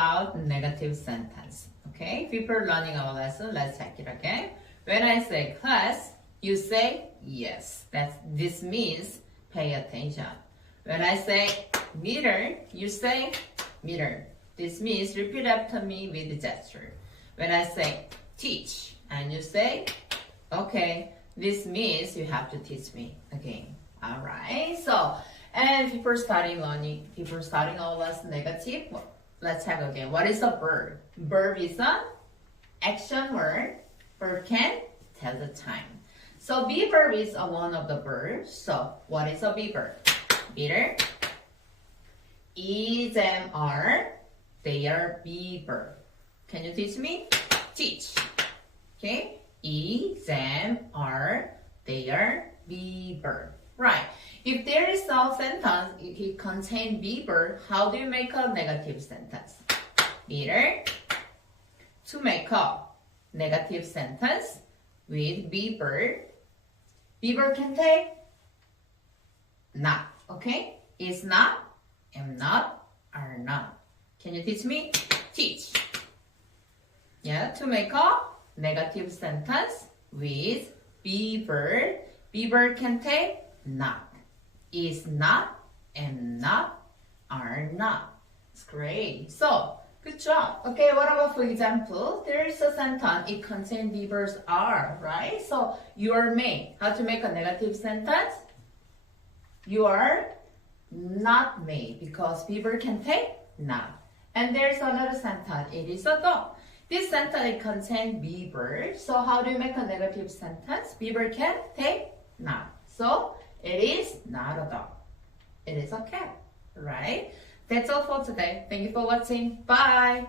about negative sentence. Okay, before learning our lesson, let's check it again. When I say class, you say yes. This means pay attention. When I say meter, you say meter. This means repeat after me with gesture. When I say teach, and you say okay, this means you have to teach me again. Alright, so, and before starting our lesson negative, let's check again. What is a verb? Verb is an action word. Verb can tell the time. So be verb is one of the verbs. So what is a be verb? Meter, is, and are, they are be verb. Can you teach me? Teach. Okay? Is, and are, they are be verb. Right. If there is a sentence, if it contains be verb, how do you make a negative sentence? Meter. To make a negative sentence with be verb can take not. Okay? Is not, am not, are not. Can you teach me? Teach. Yeah, to make a negative sentence with be verb can take not. Is not, am not, are not. It's great. So, good job. Okay, what about for example? There is a sentence, it contains be verbs are, right? So, you are made. How to make a negative sentence? You are not made because be verb can take not. And there's another sentence, it is a dog. This sentence it contains be verb. So how do you make a negative sentence? Be verb can take not. So it is not a dog. It is a cat, right? That's all for today. Thank you for watching. Bye.